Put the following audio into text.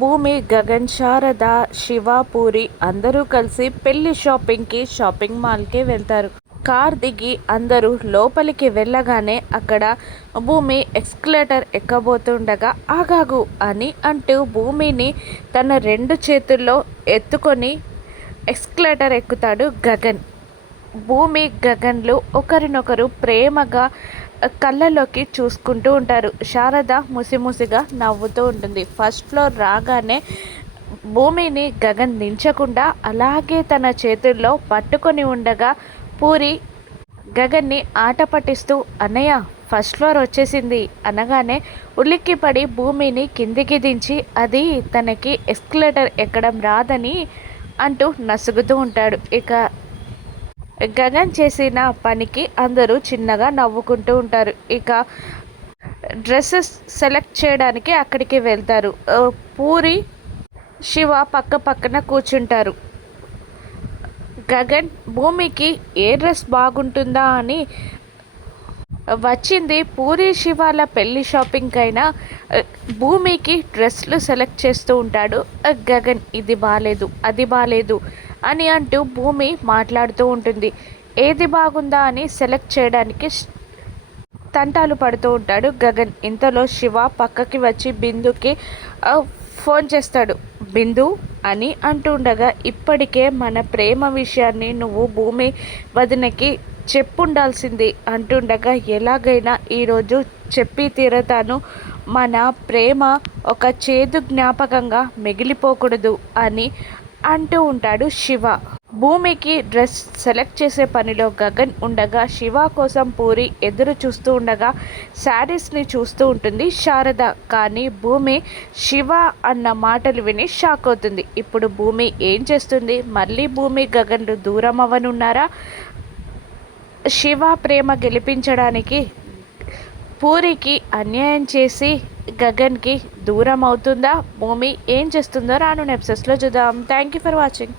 భూమి, గగన్, శారద, శివ, పూరి అందరూ కలిసి పెళ్లి షాపింగ్కి షాపింగ్ మాల్కి వెళ్తారు. కార్ దిగి అందరూ లోపలికి వెళ్ళగానే అక్కడ భూమి ఎక్స్కలేటర్ ఎక్కబోతుండగా ఆగాగు అని అంటూ భూమిని తన 2 చేతుల్లో ఎత్తుకొని ఎక్స్కలేటర్ ఎక్కుతాడు గగన్. భూమి, గగన్లు ఒకరినొకరు ప్రేమగా కళ్ళలోకి చూసుకుంటూ ఉంటారు. శారద ముసిముసిగా నవ్వుతూ ఉంటుంది. ఫస్ట్ ఫ్లోర్ రాగానే భూమిని గగన్ దించకుండా అలాగే తన చేతుల్లో పట్టుకొని ఉండగా పూరి గగన్ని ఆట పట్టిస్తూ అన్నయ్య ఫస్ట్ ఫ్లోర్ వచ్చేసింది అనగానే ఉలిక్కిపడి భూమిని కిందికి దించి అది తనకి ఎస్కలేటర్ ఎక్కడం రాదని అంటూ నసుగుతూ ఉంటాడు. ఇక గగన్ చేసిన పనికి అందరూ చిన్నగా నవ్వుకుంటూ ఉంటారు. ఇక డ్రెస్సెస్ సెలెక్ట్ చేయడానికి అక్కడికి వెళ్తారు. పూరి, శివ పక్క పక్కన కూర్చుంటారు. గగన్ భూమికి ఏ డ్రెస్ బాగుంటుందా అని వచ్చింది పూరి శివాల పెళ్లి షాపింగ్ అయినా భూమికి డ్రెస్లు సెలెక్ట్ చేస్తూ ఉంటాడు గగన్. ఇది బాలేదు, అది బాలేదు అని అంటూ భూమి మాట్లాడుతూ ఉంటుంది. ఏది బాగుందా అని సెలెక్ట్ చేయడానికి తంటాలు పడుతూ ఉంటాడు గగన్. ఇంతలో శివ పక్కకి వచ్చి బిందుకి ఫోన్ చేస్తాడు. బిందు అని అంటుండగా ఇప్పటికే మన ప్రేమ విషయాన్ని నువ్వు భూమి వదినకి చెప్పుండాల్సింది అంటుండగా ఎలాగైనా ఈరోజు చెప్పి తీరతాను, మన ప్రేమ ఒక చేదు జ్ఞాపకంగా మిగిలిపోకూడదు అని అంటూ ఉంటాడు శివ. భూమికి డ్రెస్ సెలెక్ట్ చేసే పనిలో గగన్ ఉండగా శివ కోసం పూరి ఎదురు చూస్తూ ఉండగా శారీస్ని చూస్తూ ఉంటుంది శారద. కానీ భూమి శివ అన్న మాటలు విని షాక్ అవుతుంది. ఇప్పుడు భూమి ఏం చేస్తుంది? మళ్ళీ భూమి గగన్లు దూరం అవ్వనున్నారా? శివ ప్రేమ గెలిపించడానికి పూరికి అన్యాయం చేసి గగన్కి దూరం అవుతుందా? భూమి ఏం చేస్తుందో రాను ఎపిసోడ్స్లో చూద్దాం. Thank you for watching.